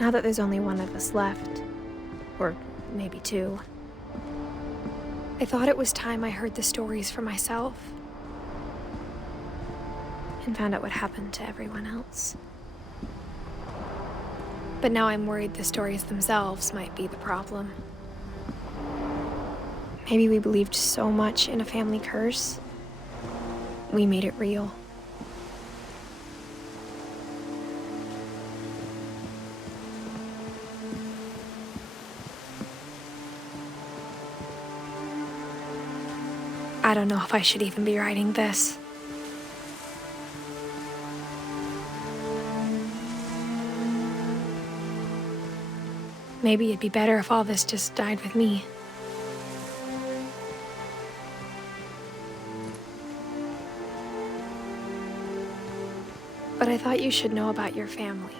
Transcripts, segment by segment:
Now that there's only one of us left, or maybe two, I thought it was time I heard the stories for myself and found out what happened to everyone else. But now I'm worried the stories themselves might be the problem. Maybe we believed so much in a family curse, we made it real. I don't know if I should even be writing this. Maybe it'd be better if all this just died with me. But I thought you should know about your family.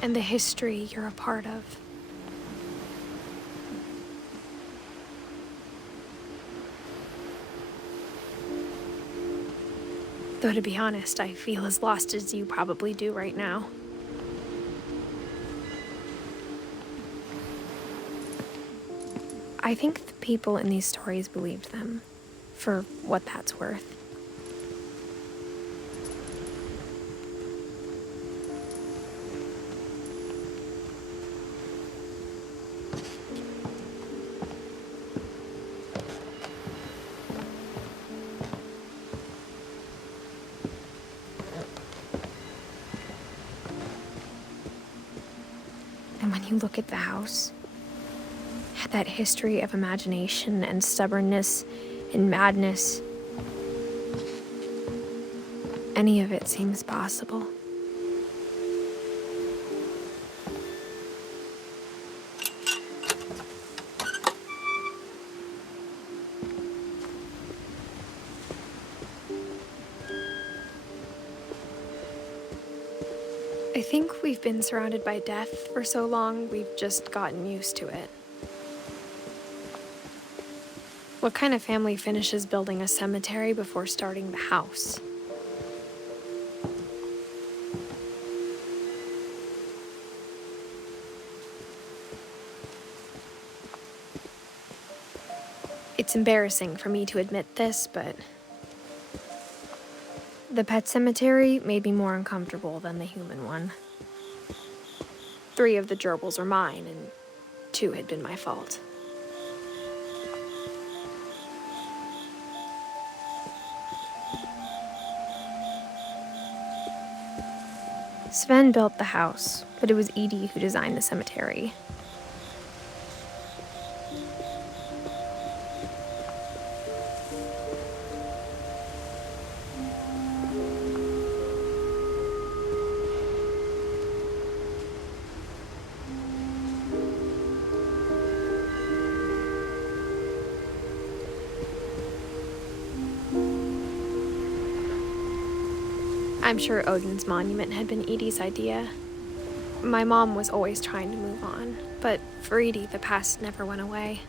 And the history you're a part of. Though to be honest, I feel as lost as you probably do right now. I think the people in these stories believed them, for what that's worth. And when you look at the house, that history of imagination and stubbornness and madness, any of it seems possible. I think we've been surrounded by death for so long, we've just gotten used to it. What kind of family finishes building a cemetery before starting the house? It's embarrassing for me to admit this, but the pet cemetery made me more uncomfortable than the human one. 3 of the gerbils are mine, and 2 had been my fault. Sven built the house, but it was Edith who designed the cemetery. I'm sure Odin's monument had been Edie's idea. My mom was always trying to move on, but for Edie, the past never went away.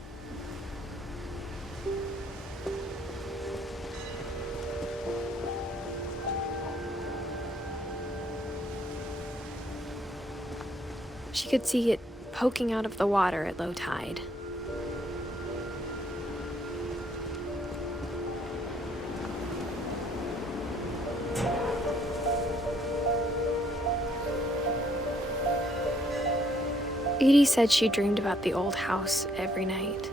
She could see it poking out of the water at low tide. Edie said she dreamed about the old house every night.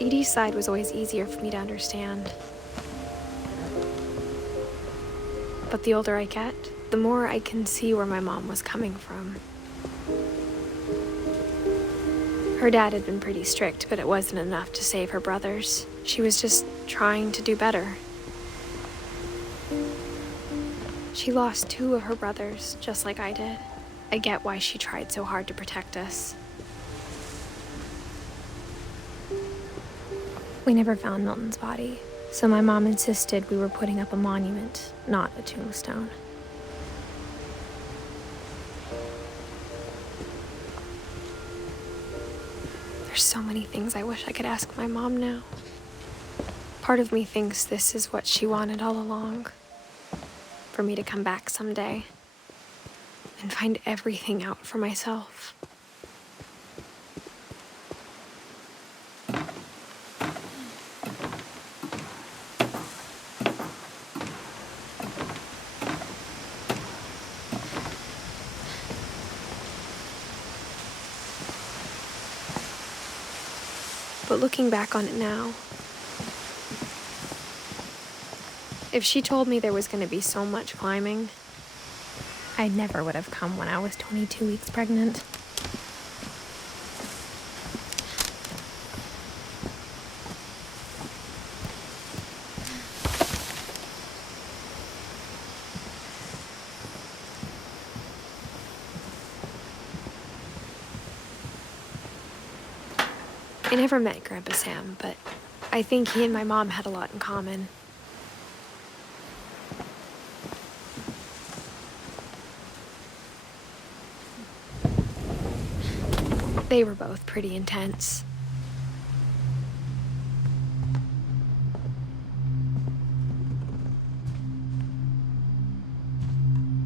Edie's side was always easier for me to understand. But the older I get, the more I can see where my mom was coming from. Her dad had been pretty strict, but it wasn't enough to save her brothers. She was just trying to do better. She lost 2 of her brothers, just like I did. I get why she tried so hard to protect us. We never found Milton's body, so my mom insisted we were putting up a monument, not a tombstone. There's so many things I wish I could ask my mom now. Part of me thinks this is what she wanted all along. For me to come back someday and find everything out for myself. But looking back on it now, if she told me there was going to be so much climbing, I never would have come when I was 22 weeks pregnant. I never met Grandpa Sam, but I think he and my mom had a lot in common. They were both pretty intense.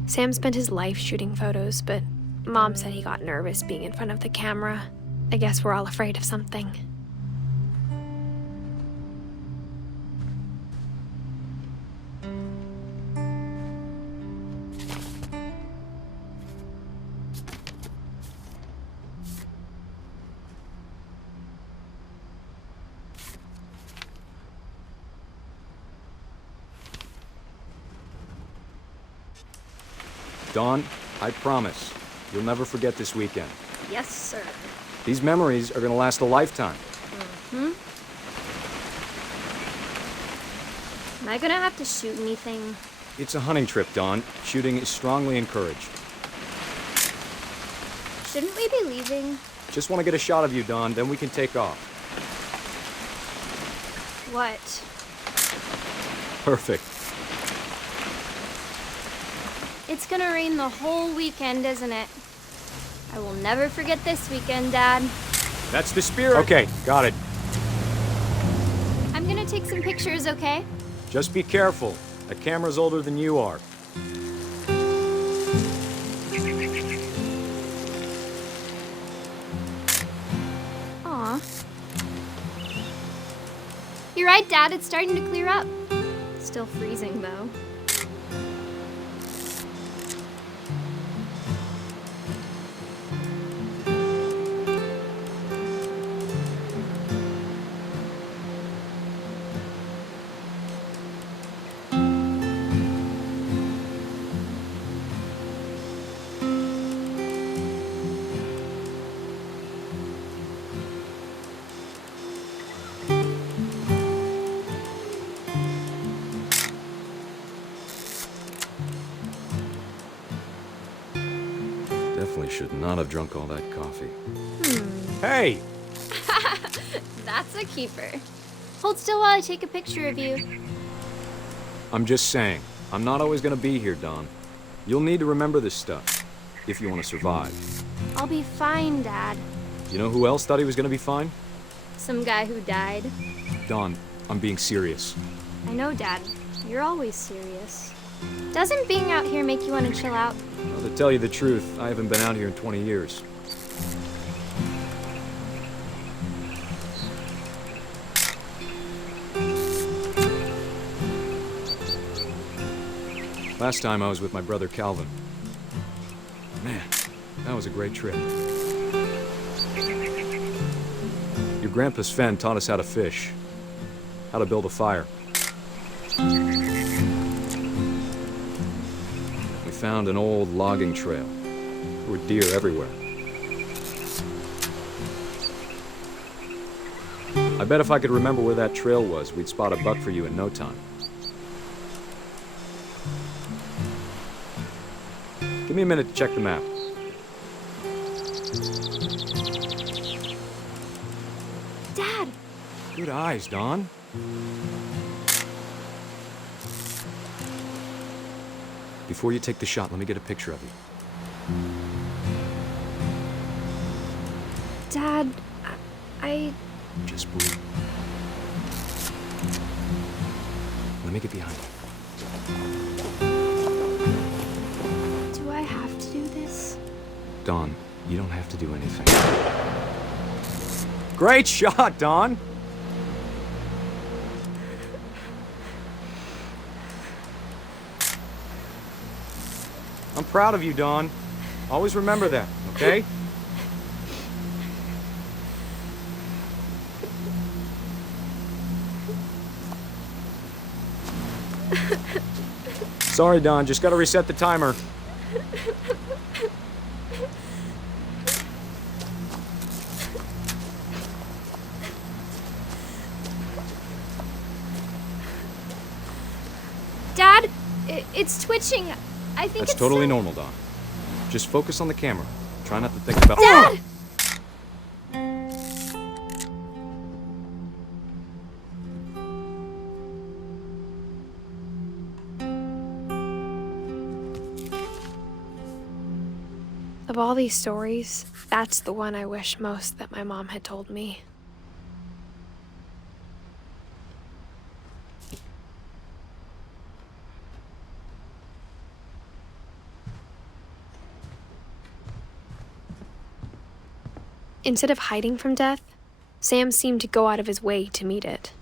Sam spent his life shooting photos, but Mom said he got nervous being in front of the camera. I guess we're all afraid of something. Dawn, I promise, you'll never forget this weekend. Yes, sir. These memories are gonna last a lifetime. Am I gonna have to shoot anything? It's a hunting trip, Dawn. Shooting is strongly encouraged. Shouldn't we be leaving? Just want to get a shot of you, Dawn, then we can take off. What? Perfect. It's gonna rain the whole weekend, isn't it? I will never forget this weekend, Dad. That's the spirit. Okay, got it. I'm gonna take some pictures, okay? Just be careful. That camera's older than you are. Aw. You're right, Dad. It's starting to clear up. Still freezing, though. Definitely should not have drunk all that coffee. Hey! That's a keeper. Hold still while I take a picture of you. I'm just saying, I'm not always gonna be here, Dawn. You'll need to remember this stuff, if you want to survive. I'll be fine, Dad. You know who else thought he was gonna be fine? Some guy who died. Dawn, I'm being serious. I know, Dad. You're always serious. Doesn't being out here make you want to chill out? Well, to tell you the truth, I haven't been out here in 20 years. Last time I was with my brother Calvin. Man, that was a great trip. Your grandpa Sven taught us how to fish, how to build a fire. We found an old logging trail. There were deer everywhere. I bet if I could remember where that trail was, we'd spot a buck for you in no time. Give me a minute to check the map. Dad, Good eyes, Don. Before you take the shot, let me get a picture of you. Dad, I... Just breathe. Let me get behind you. Do I have to do this? Don, you don't have to do anything. Great shot, Don! I'm proud of you, Don. Always remember that, okay? Sorry, Don. Just gotta reset the timer. Dad, it's twitching. I think That's it's totally so- normal, Don. Just focus on the camera. Try not to think about... Dad! Of all these stories, that's the one I wish most that my mom had told me. Instead of hiding from death, Sam seemed to go out of his way to meet it.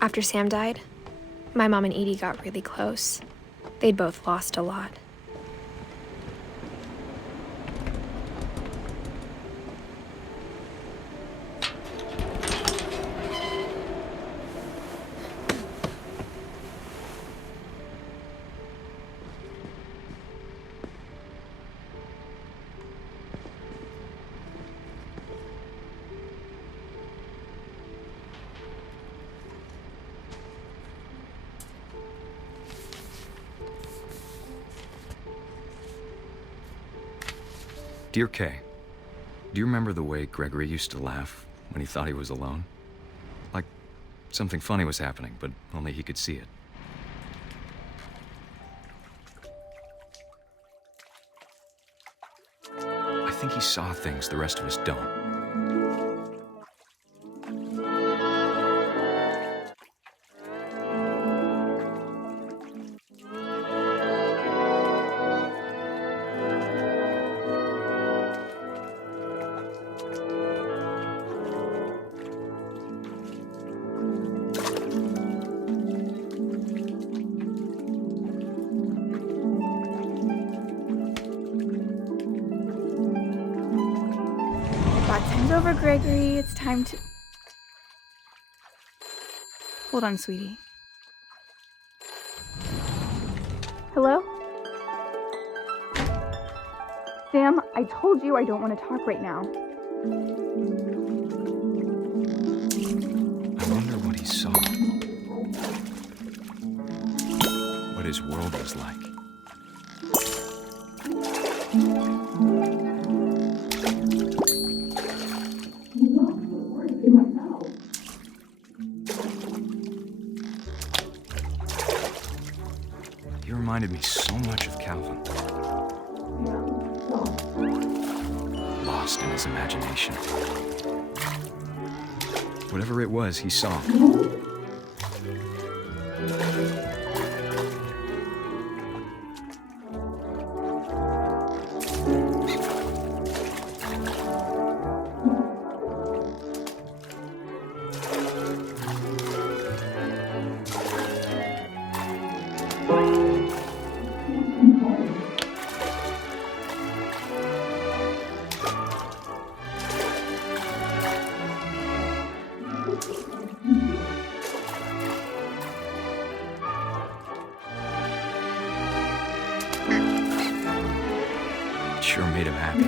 After Sam died, my mom and Edie got really close. They'd both lost a lot. Dear Kay, do you remember the way Gregory used to laugh when he thought he was alone? Like something funny was happening, but only he could see it. I think he saw things the rest of us don't. Bath time's over, Gregory. It's time to... Hold on, sweetie. Hello? Sam, I told you I don't want to talk right now. I wonder what he saw. What his world was like. He reminded me so much of Calvin. Lost in his imagination. Whatever it was, he saw. sure made him happy.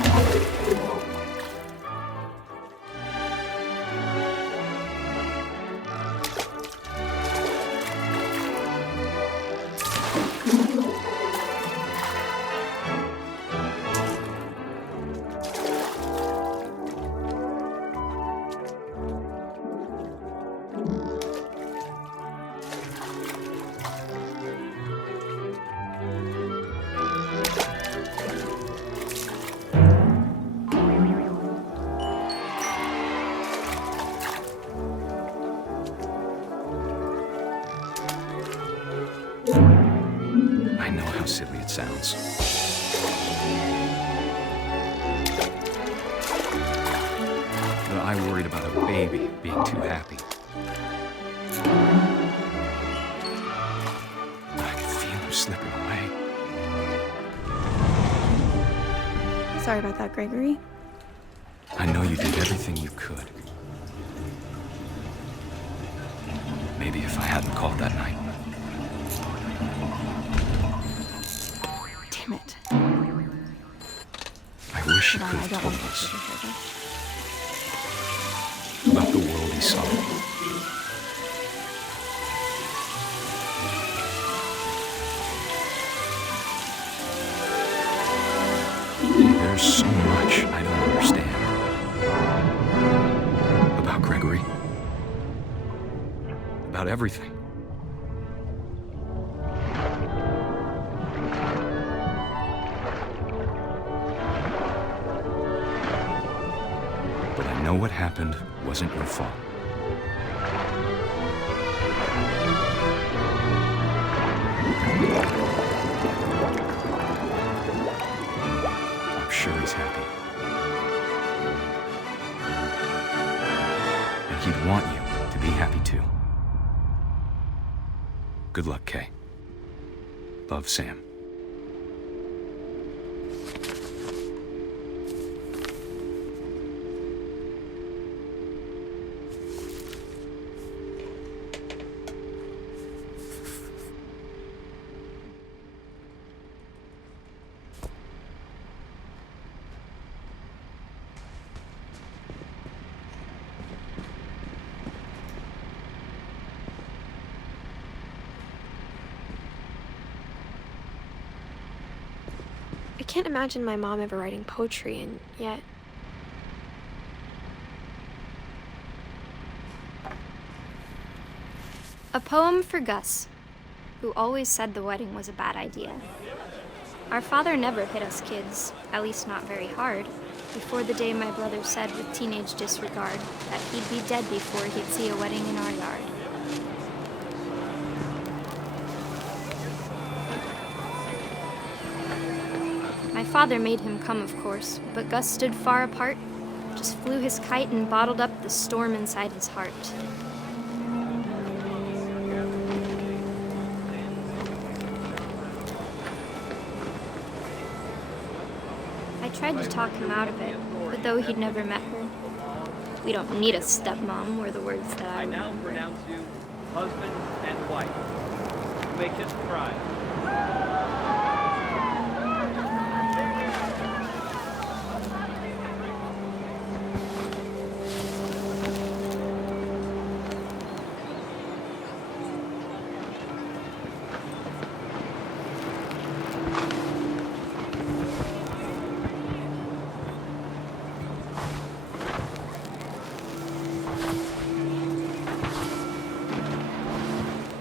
I know how silly it sounds. But I worried about a baby being too happy. But I could feel him slipping away. Sorry about that, Gregory. I know you did everything you could. Maybe if I hadn't called that night. Damn it. I wish you No, could I have don't told want to us sugar. about the world he saw. There's so much I don't understand about Gregory. About everything. But I know what happened wasn't your fault. I'm sure he's happy. And he'd want you to be happy too. Good luck, Kay. Love, Sam. I can't imagine my mom ever writing poetry, and yet... A poem for Gus, who always said the wedding was a bad idea. Our father never hit us kids, at least not very hard, before the day my brother said with teenage disregard that he'd be dead before he'd see a wedding in our yard. My father made him come, of course, but Gus stood far apart, just flew his kite and bottled up the storm inside his heart. I tried to talk him out of it, but though he'd never met her, "We don't need a stepmom," were the words that I now remember. pronounce you husband and wife. You may kiss the bride.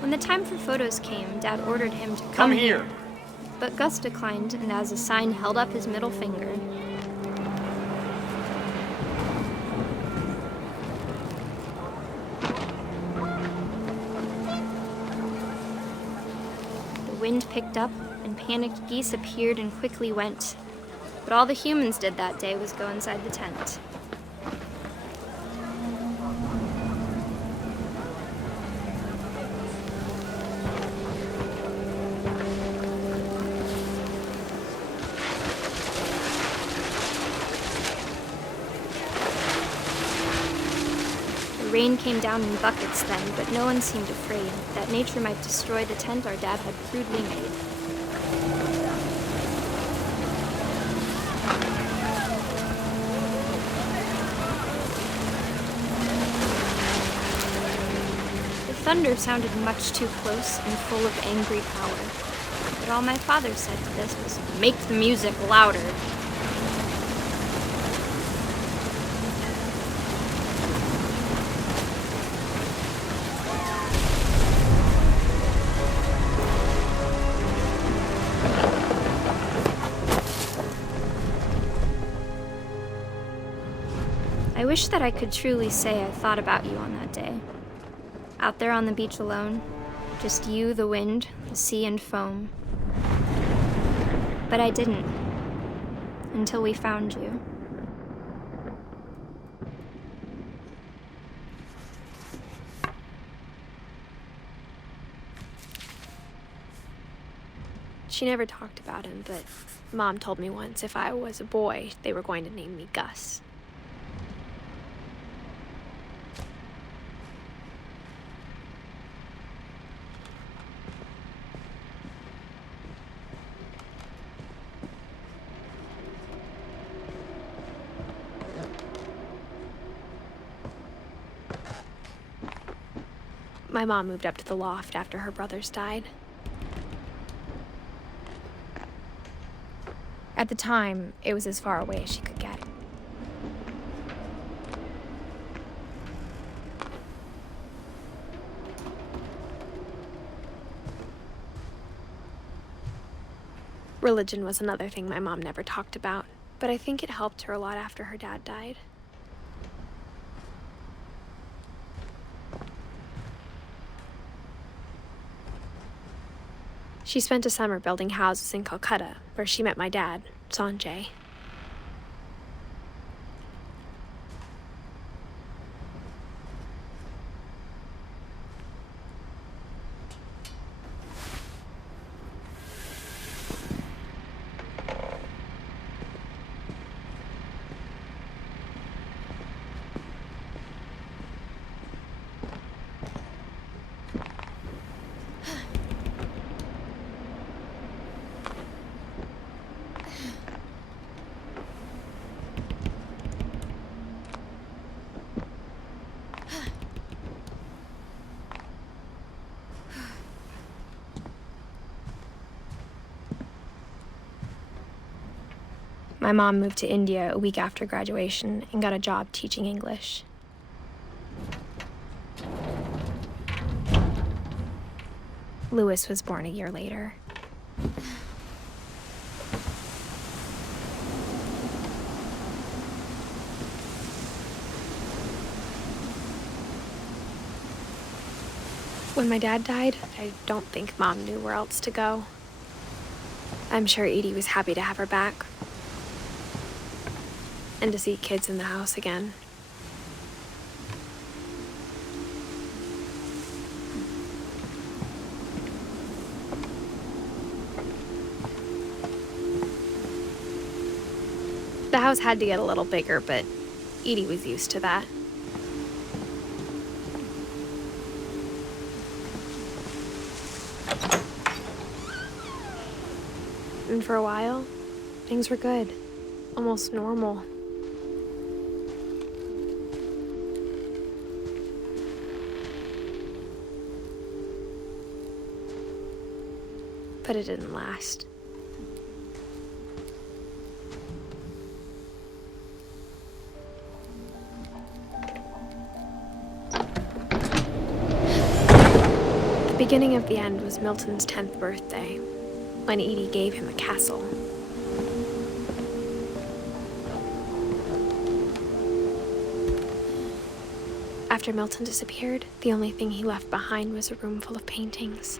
When the time for photos came, Dad ordered him to Come here. But Gus declined, and as a sign held up his middle finger. The wind picked up, and panicked geese appeared and quickly went. But all the humans did that day was go inside the tent. The rain came down in buckets then, but no one seemed afraid that nature might destroy the tent our dad had crudely made. thunder sounded much too close and full of angry power. But all my father said to this was, "Make the music louder." I wish that I could truly say I thought about you on that day. Out there on the beach alone, just you, the wind, the sea, and foam. But I didn't, until we found you. She never talked about him, but Mom told me once if I was a boy, they were going to name me Gus. My mom moved up to the loft after her brothers died. At the time, it was as far away as she could get. Religion was another thing my mom never talked about, but I think it helped her a lot after her dad died. She spent a summer building houses in Calcutta, where she met my dad, Sanjay. My mom moved to India a week after graduation and got a job teaching English. Louis was born a year later. When my dad died, I don't think Mom knew where else to go. I'm sure Edie was happy to have her back. And to see kids in the house again. The house had to get a little bigger, but Edie was used to that. And for a while, things were good, almost normal. But it didn't last. The beginning of the end was Milton's 10th birthday, when Edie gave him a castle. After Milton disappeared, the only thing he left behind was a room full of paintings.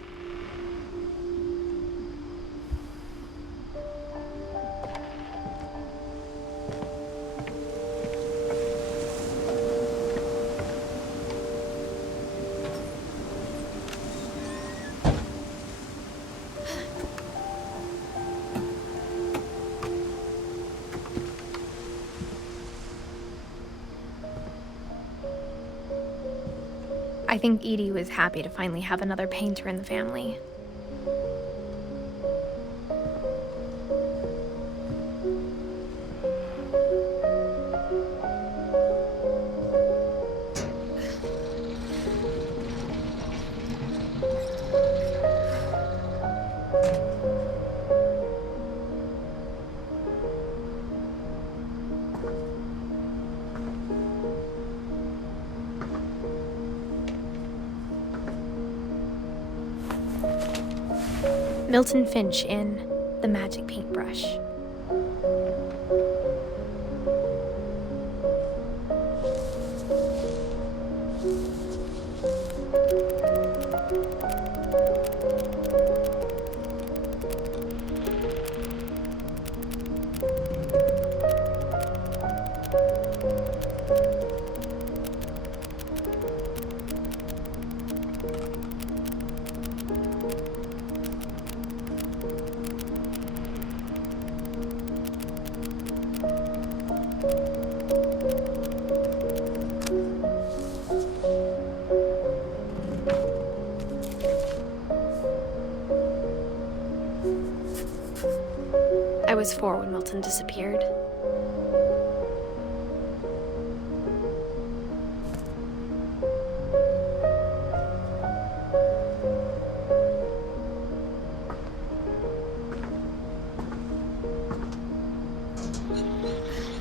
I think Edie was happy to finally have another painter in the family. Milton Finch in The Magic Paintbrush. I was 4 when Milton disappeared.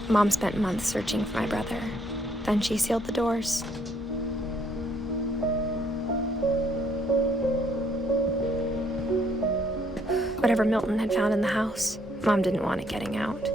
Mom spent months searching for my brother. Then she sealed the doors. Whatever Milton had found in the house, Mom didn't want it getting out.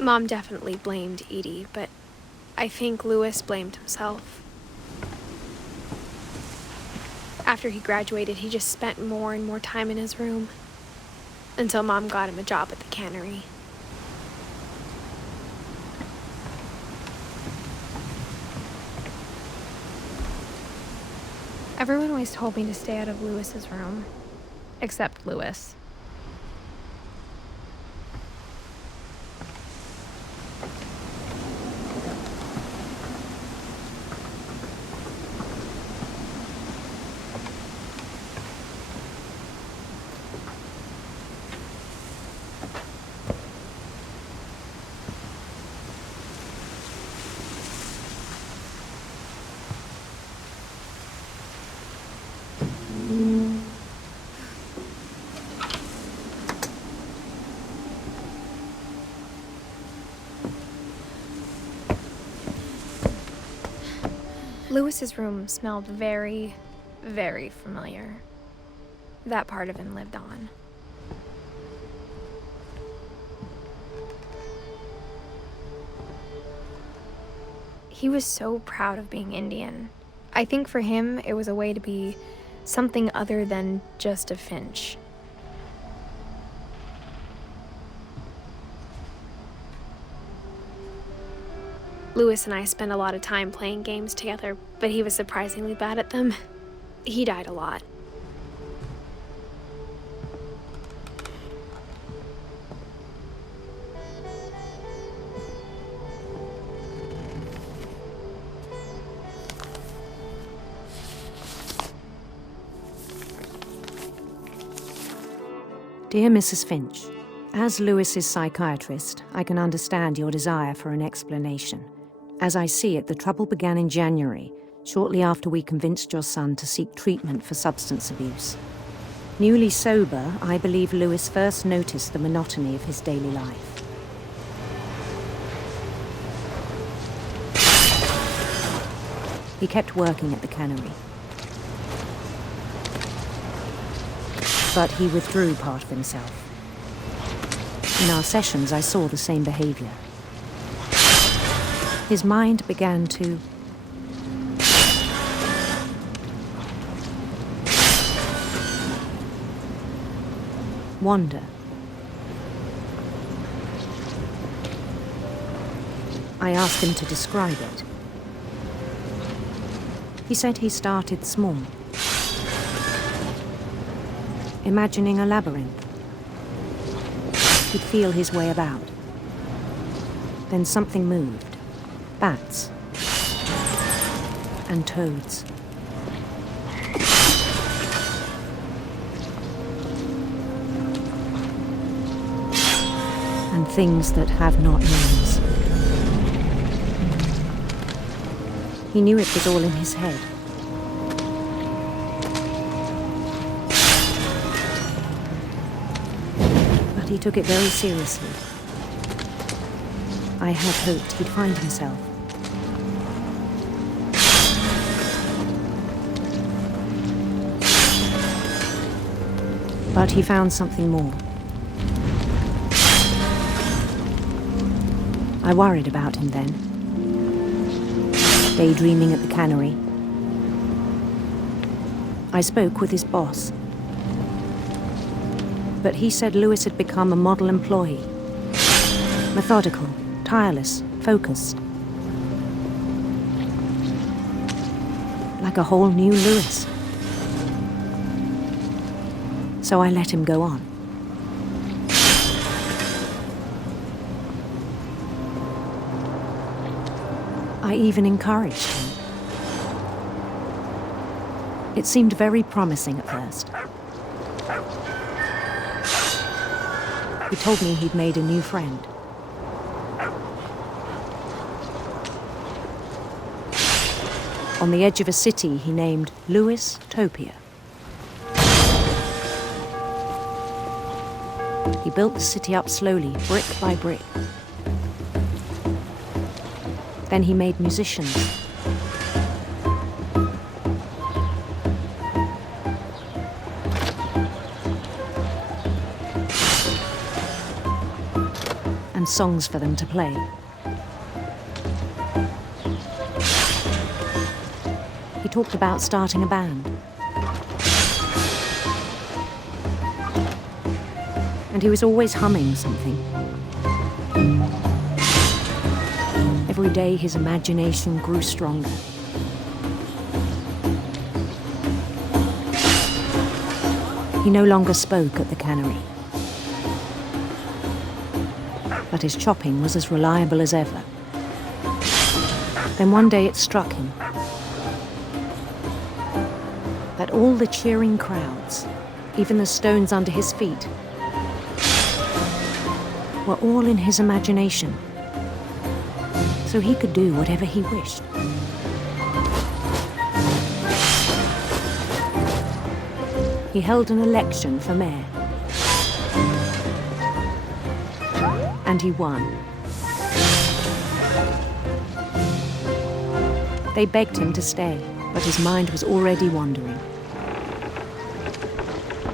Mom definitely blamed Edie, but I think Lewis blamed himself. After he graduated, he just spent more and more time in his room, until Mom got him a job at the cannery. Everyone always told me to stay out of Lewis's room, except Lewis. Lewis's room smelled very, very familiar. That part of him lived on. He was so proud of being Indian. I think for him, it was a way to be something other than just a Finch. Lewis and I spent a lot of time playing games together, but he was surprisingly bad at them. He died a lot. Dear Mrs. Finch, as Lewis's psychiatrist, I can understand your desire for an explanation. As I see it, the trouble began in January, shortly after we convinced your son to seek treatment for substance abuse. Newly sober, I believe Lewis first noticed the monotony of his daily life. He kept working at the cannery. But he withdrew part of himself. In our sessions, I saw the same behavior. His mind began to wander. I asked him to describe it. He said he started small, imagining a labyrinth. He'd feel his way about. Then something moved. Bats and toads. things that have not names. He knew it was all in his head. But he took it very seriously. I had hoped he'd find himself. But he found something more. I worried about him then, daydreaming at the cannery. I spoke with his boss, but he said Lewis had become a model employee. Methodical, tireless, focused. Like a whole new Lewis. So I let him go on. I even encouraged him. It seemed very promising at first. He told me he'd made a new friend. On the edge of a city he named Lewis Topia. He built the city up slowly, brick by brick. Then he made musicians. And songs for them to play. He talked about starting a band. And he was always humming something. Every day his imagination grew stronger. He no longer spoke at the cannery. But his chopping was as reliable as ever. Then one day it struck him that all the cheering crowds, even the stones under his feet, were all in his imagination, so he could do whatever he wished. He held an election for mayor, and he won. They begged him to stay, but his mind was already wandering.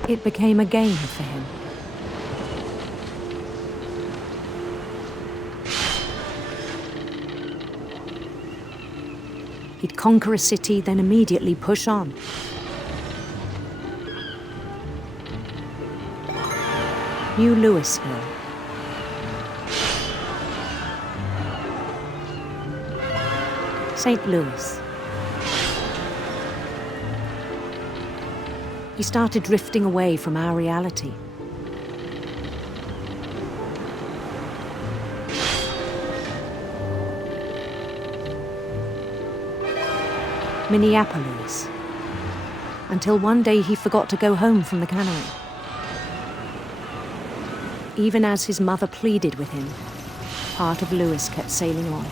It became a game for him. He'd conquer a city, then immediately push on. New Louisville. St. Louis. He started drifting away from our reality. Minneapolis, until one day he forgot to go home from the cannery. Even as his mother pleaded with him, part of Lewis kept sailing on.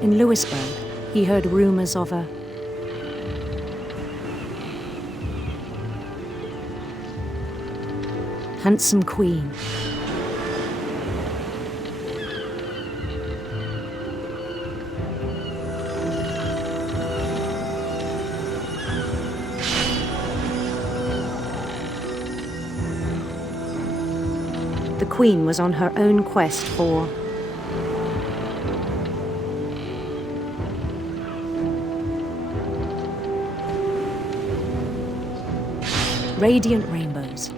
In Lewisburg, he heard rumors of a handsome queen. The queen was on her own quest for radiant rainbows.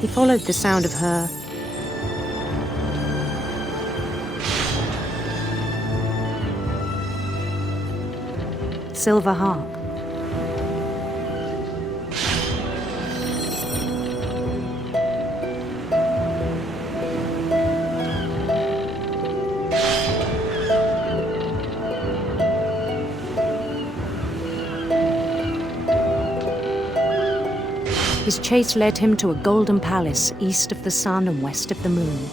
He followed the sound of her silver harp. His chase led him to a golden palace east of the sun and west of the moon.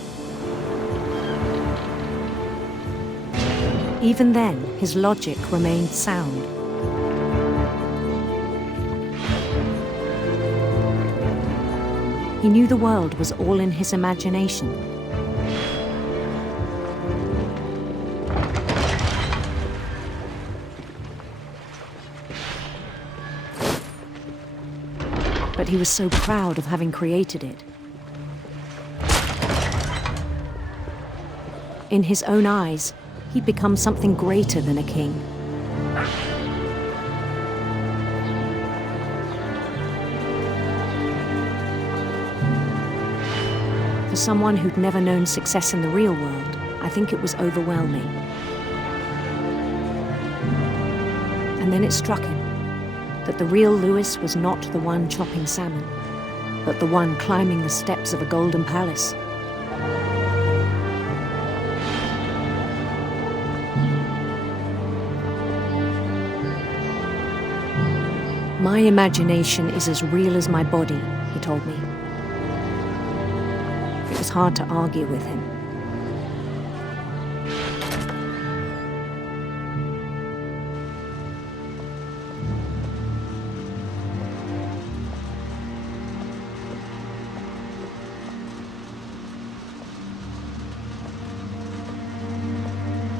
Even then, his logic remained sound. He knew the world was all in his imagination. But he was so proud of having created it. In his own eyes, he'd become something greater than a king. For someone who'd never known success in the real world, I think it was overwhelming. And then it struck him that the real Lewis was not the one chopping salmon, but the one climbing the steps of a golden palace. My imagination is as real as my body, he told me. It was hard to argue with him.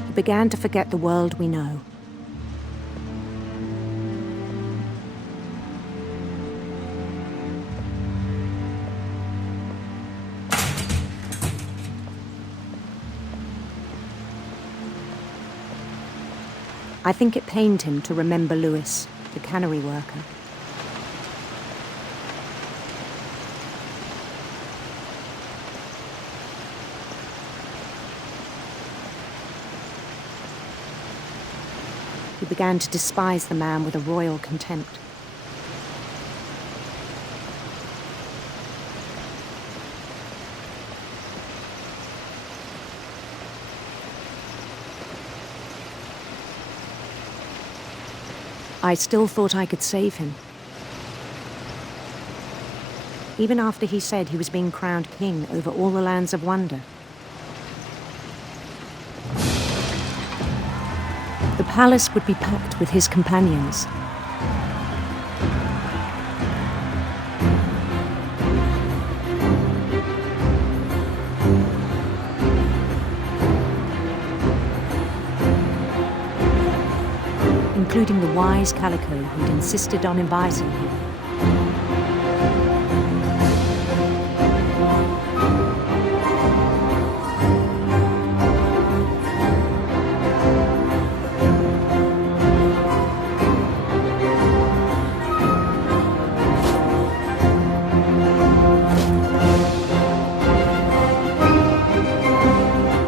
He began to forget the world we know. I think it pained him to remember Lewis, the cannery worker. He began to despise the man with a royal contempt. I still thought I could save him. Even after he said he was being crowned king over all the lands of wonder. The palace would be packed with his companions. Including the wise Calico who'd insisted on inviting him.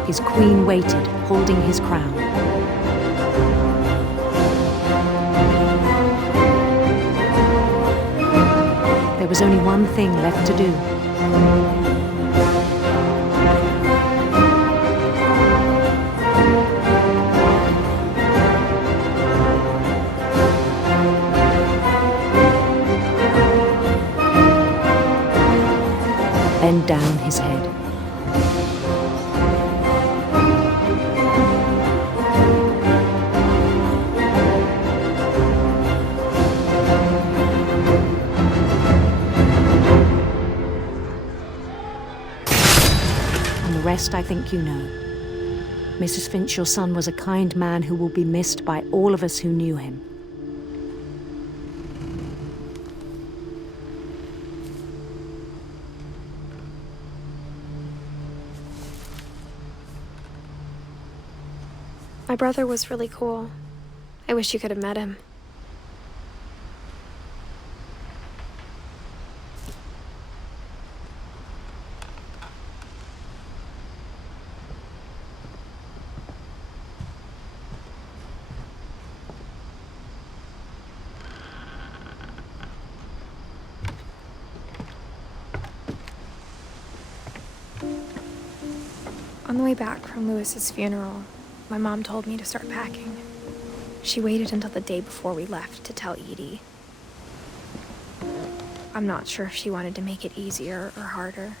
His queen waited, holding his crown. There was only one thing left to do. Bend down his head. The rest I think you know. Mrs. Finch, your son was a kind man who will be missed by all of us who knew him. My brother was really cool. I wish you could have met him. On the way back from Lewis's funeral, my mom told me to start packing. She waited until the day before we left to tell Edie. I'm not sure if she wanted to make it easier or harder.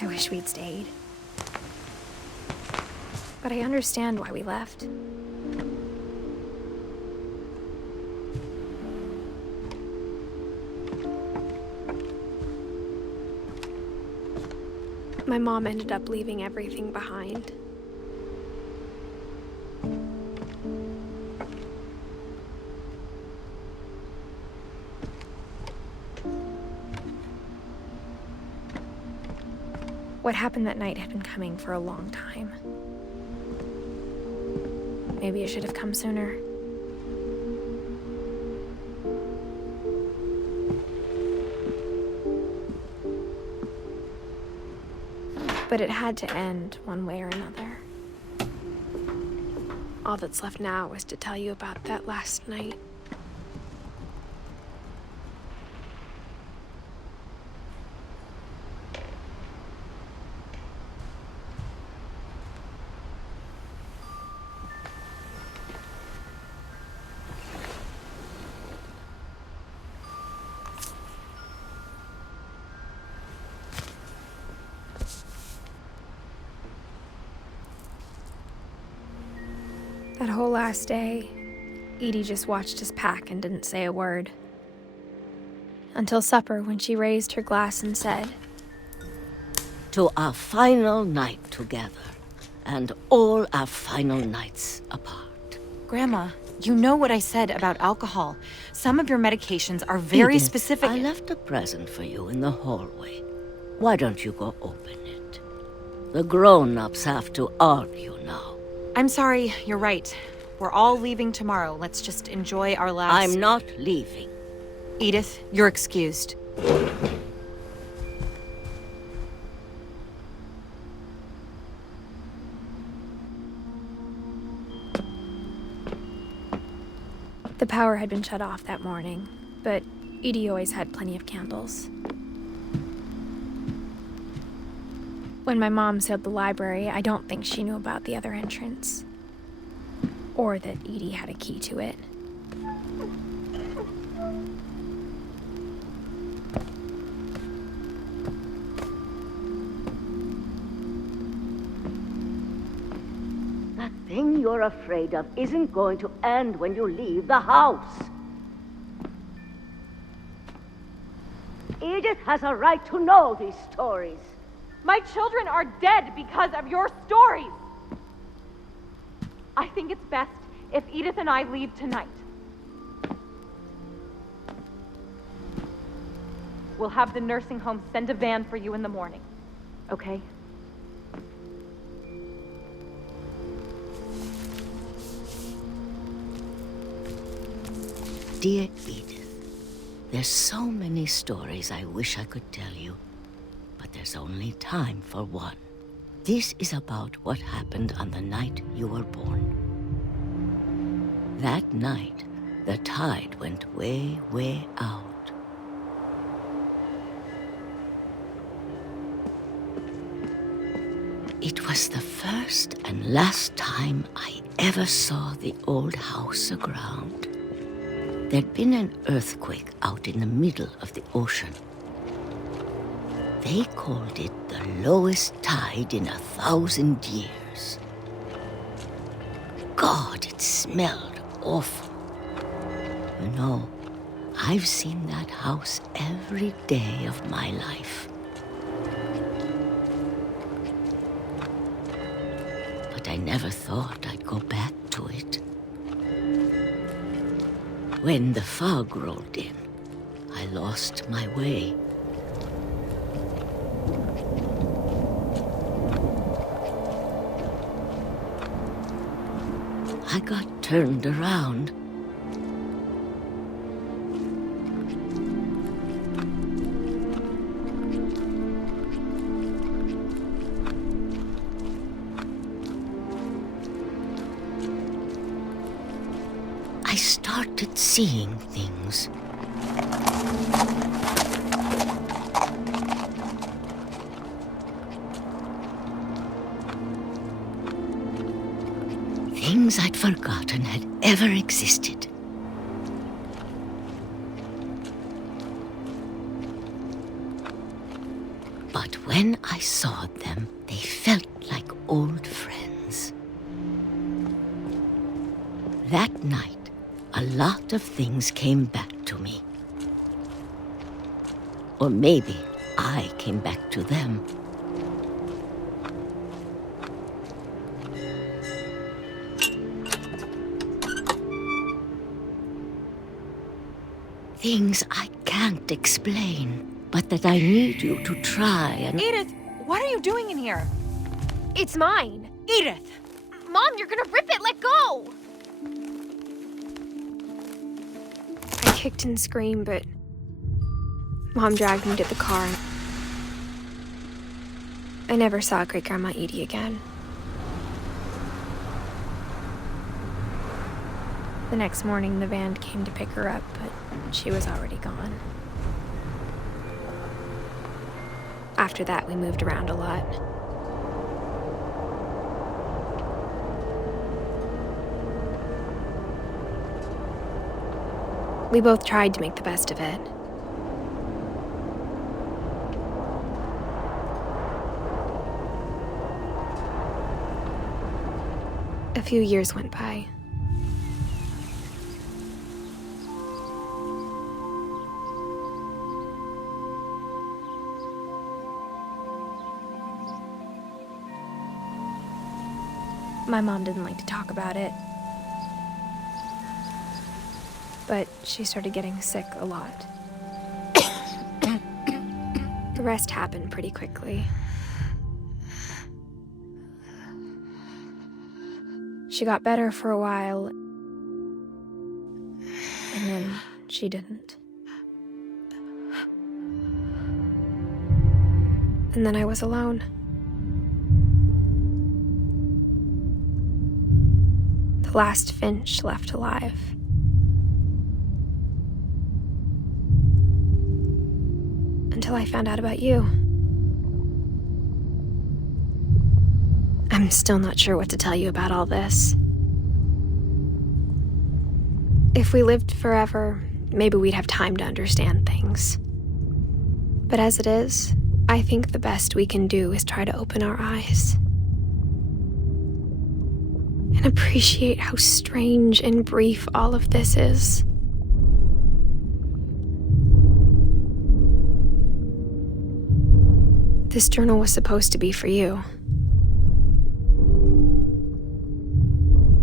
I wish we'd stayed. But I understand why we left. My mom ended up leaving everything behind. What happened that night had been coming for a long time. Maybe it should have come sooner. But it had to end one way or another. All that's left now is to tell you about that last night. That whole last day, Edie just watched us pack and didn't say a word. Until supper, when she raised her glass and said, "To our final night together, and all our final nights apart." Grandma, you know what I said about alcohol. Some of your medications are very Edith, specific. I left a present for you in the hallway. Why don't you go open it? The grown-ups have to argue now. I'm sorry, you're right. We're all leaving tomorrow. Let's just enjoy our last... I'm not leaving. Edith, you're excused. The power had been shut off that morning, but Edie always had plenty of candles. When my mom sealed the library, I don't think she knew about the other entrance. Or that Edie had a key to it. That thing you're afraid of isn't going to end when you leave the house. Edith has a right to know these stories. My children are dead because of your stories. I think it's best if Edith and I leave tonight. We'll have the nursing home send a van for you in the morning, okay? Dear Edith, there's so many stories I wish I could tell you. But there's only time for one. This is about what happened on the night you were born. That night, the tide went way, way out. It was the first and last time I ever saw the old house aground. There'd been an earthquake out in the middle of the ocean. They called it the lowest tide in 1,000 years. God, it smelled awful. You know, I've seen that house every day of my life. But I never thought I'd go back to it. When the fog rolled in, I lost my way. I got turned around. I started seeing things. things I'd forgotten had ever existed. But when I saw them, they felt like old friends. That night, a lot of things came back to me. Or maybe I came back to them. Things I can't explain, but that I need you to try and... Edith, what are you doing in here? It's mine. Edith! Mom, you're gonna rip it! Let go! I kicked and screamed, but Mom dragged me to the car. I never saw Great-Grandma Edie again. The next morning, the van came to pick her up, but she was already gone. After that, we moved around a lot. We both tried to make the best of it. A few years went by. My mom didn't like to talk about it, but she started getting sick a lot. The rest happened pretty quickly. She got better for a while, and then she didn't. And then I was alone. The last Finch left alive. Until I found out about you. I'm still not sure what to tell you about all this. If we lived forever, maybe we'd have time to understand things. But as it is, I think the best we can do is try to open our eyes. And appreciate how strange and brief all of this is. This journal was supposed to be for you.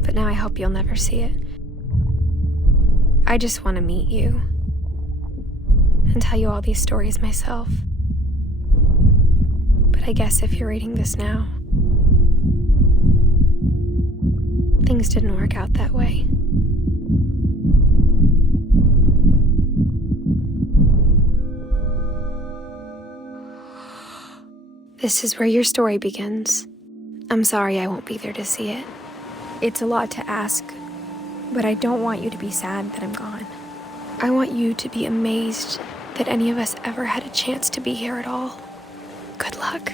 But now I hope you'll never see it. I just want to meet you and tell you all these stories myself. But I guess if you're reading this now, things didn't work out that way. This is where your story begins. I'm sorry I won't be there to see it. It's a lot to ask, but I don't want you to be sad that I'm gone. I want you to be amazed that any of us ever had a chance to be here at all. Good luck.